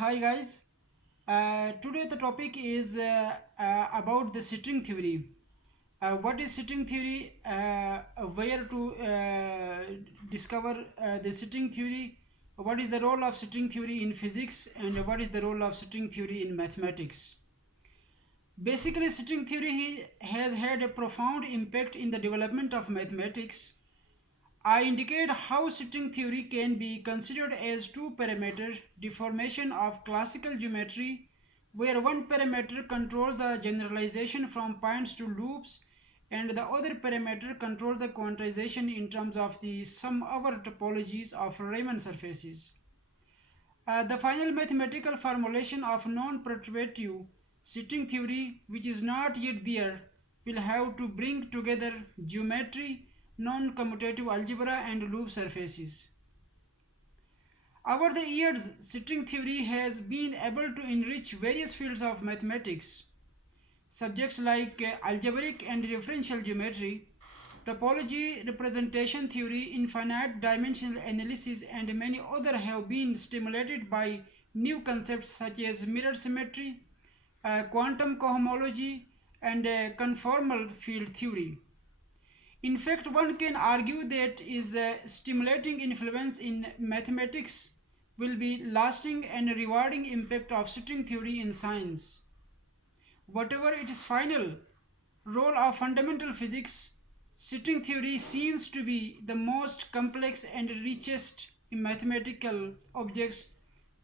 Hi guys. Today the topic is about the string theory. What is string theory? Where to discover the string theory? What is the role of string theory in physics and what is the role of string theory in mathematics? Basically, string theory has had a profound impact in the development of mathematics. I indicate how string theory can be considered as two-parameter deformation of classical geometry, where one parameter controls the generalization from points to loops and the other parameter controls the quantization in terms of the sum over topologies of Riemann surfaces. The final mathematical formulation of non-perturbative string theory, which is not yet there, will have to bring together geometry, non-commutative algebra and loop surfaces. Over the years, string theory has been able to enrich various fields of mathematics. Subjects like algebraic and differential geometry, topology, representation theory, infinite dimensional analysis, and many others have been stimulated by new concepts such as mirror symmetry, quantum cohomology, and conformal field theory. In fact, one can argue that is stimulating influence in mathematics will be lasting and rewarding impact of string theory in science. Whatever its final role of fundamental physics, string theory seems to be the most complex and richest in mathematical objects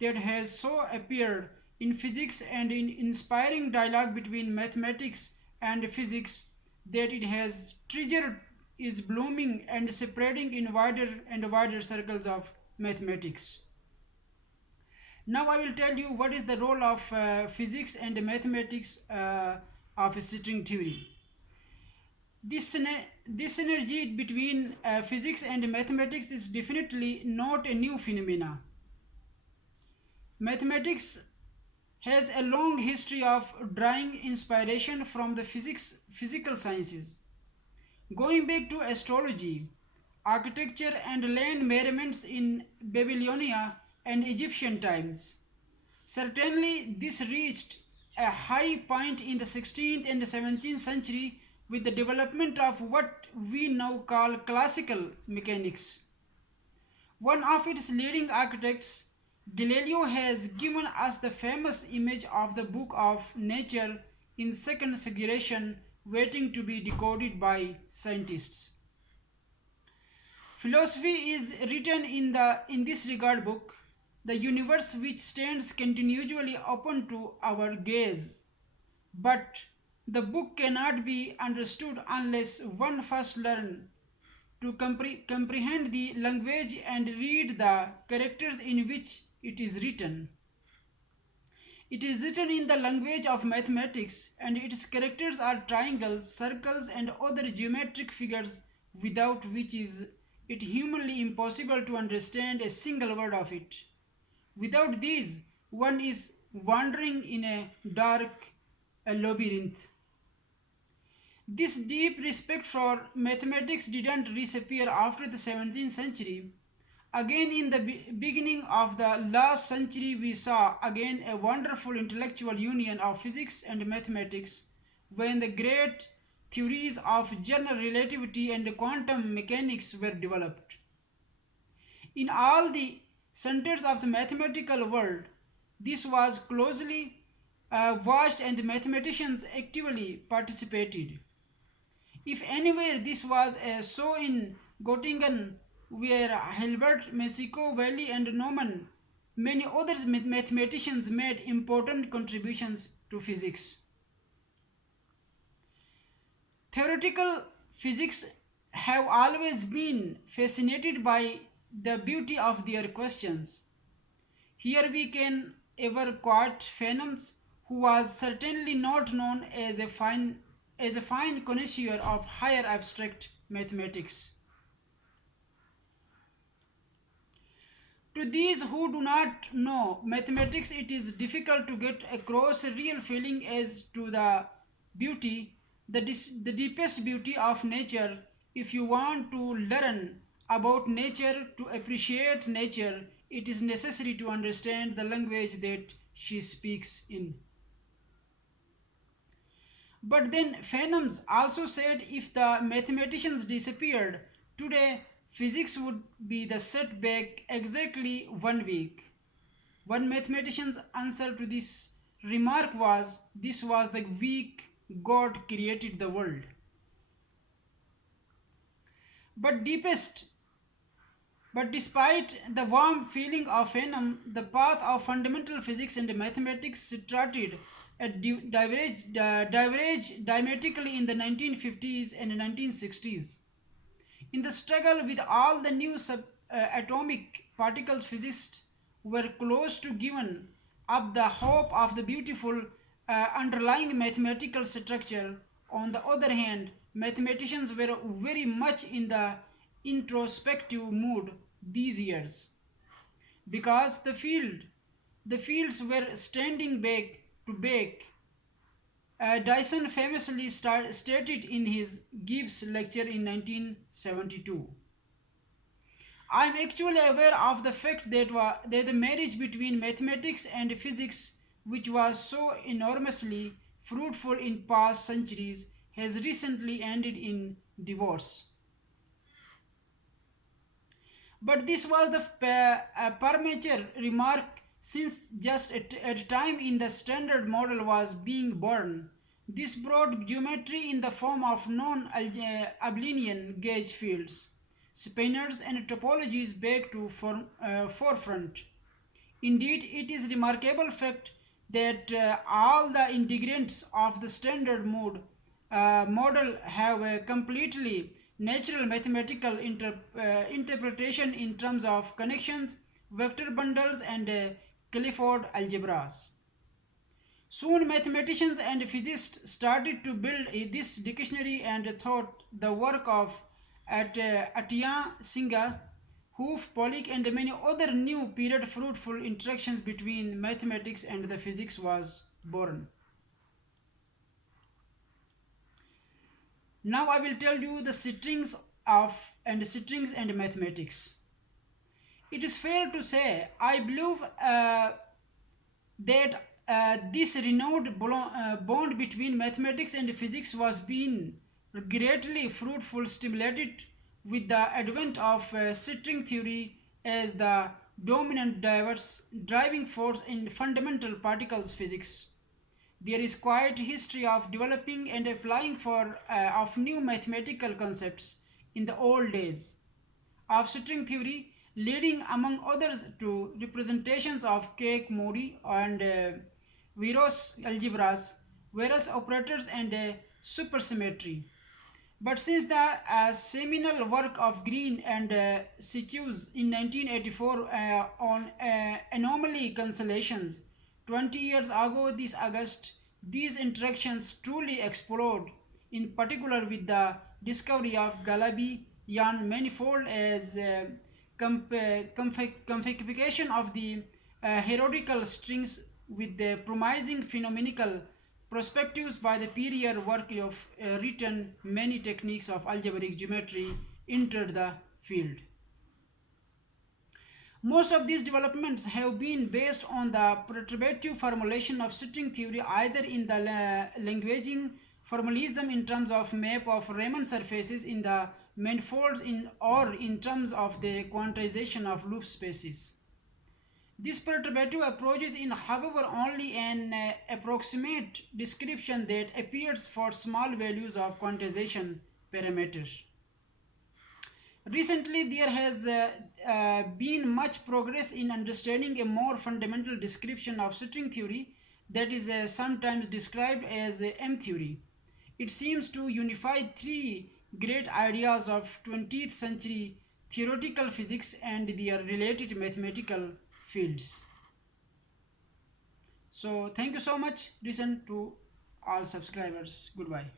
that has so appeared in physics and in inspiring dialogue between mathematics and physics that it has treasured is blooming and spreading in wider and wider circles of mathematics. Now I will tell you what is the role of physics and mathematics of string theory. This synergy between physics and mathematics is definitely not a new phenomena. Mathematics has a long history of drawing inspiration from the physical sciences. Going back to astrology, architecture and land measurements in Babylonia and Egyptian times. Certainly, this reached a high point in the 16th and 17th century with the development of what we now call classical mechanics. One of its leading architects, Galileo, has given us the famous image of the book of nature in second segregation waiting to be decoded by scientists. Philosophy is written in this regard book, the universe which stands continually open to our gaze. But the book cannot be understood unless one first learn to comprehend the language and read the characters in which it is written. It is written in the language of mathematics, and its characters are triangles, circles, and other geometric figures without which is it humanly impossible to understand a single word of it. Without these, one is wandering in a dark labyrinth. This deep respect for mathematics didn't disappear after the 17th century. Again, in the beginning of the last century, we saw again a wonderful intellectual union of physics and mathematics when the great theories of general relativity and quantum mechanics were developed. In all the centers of the mathematical world, this was closely watched and the mathematicians actively participated. If anywhere this was so in Göttingen, where Hilbert, Mexico Valley, and Neumann, many other mathematicians made important contributions to physics. Theoretical physics have always been fascinated by the beauty of their questions. Here we can ever quote Phaenoms, who was certainly not known as a fine connoisseur of higher abstract mathematics. To these who do not know mathematics, it is difficult to get across a real feeling as to the beauty, the deepest beauty of nature. If you want to learn about nature, to appreciate nature, it is necessary to understand the language that she speaks in. But then Phantoms also said if the mathematicians disappeared today, physics would be the setback exactly 1 week. One mathematician's answer to this remark was this was the week God created the world. But deepest But despite the warm feeling of Phanom, the path of fundamental physics and mathematics started at diverge dramatically in the 1950s and 1960s. In the struggle with all the new atomic particles, physicists were close to giving up the hope of the beautiful underlying mathematical structure. On the other hand, mathematicians were very much in the introspective mood these years because the fields were standing back to back. Dyson famously stated in his Gibbs lecture in 1972. I am actually aware of the fact that the marriage between mathematics and physics, which was so enormously fruitful in past centuries, has recently ended in divorce. But this was the premature remark since just at a time in the standard model was being born. This brought geometry in the form of non-Abelian gauge fields, spinors and topologies back to forefront. Indeed, it is remarkable fact that all the integrants of the standard model have a completely natural mathematical interpretation in terms of connections, vector bundles, and Clifford algebras. Soon, mathematicians and physicists started to build this dictionary and thought the work of Atiyah Singha, Hoof, Pollock, and many other new period fruitful interactions between mathematics and the physics was born. Now I will tell you the strings and mathematics. It is fair to say I believe that this renewed bond between mathematics and physics was being greatly fruitful, stimulated with the advent of string theory as the dominant driving force in fundamental particles physics. There is quite history of developing and applying of new mathematical concepts in the old days of string theory, leading among others to representations of Cake-Mori and Veros algebras, various operators, and supersymmetry. But since the seminal work of Green and Sitchus in 1984 on anomaly cancellations, 20 years ago this August, these interactions truly explode, in particular with the discovery of Galabi-Yan manifold as configuration of the herodical strings with the promising phenomenological perspectives by the period work of written many techniques of algebraic geometry entered the field. Most of these developments have been based on the perturbative formulation of string theory either in the languaging formalism in terms of map of Riemann surfaces in the manifolds or in terms of the quantization of loop spaces. This perturbative approach is in however only an approximate description that appears for small values of quantization parameters. Recently, there has been much progress in understanding a more fundamental description of string theory that is sometimes described as M theory. It seems to unify three great ideas of 20th century theoretical physics and their related mathematical fields. So, thank you so much. Listen to all subscribers. Goodbye.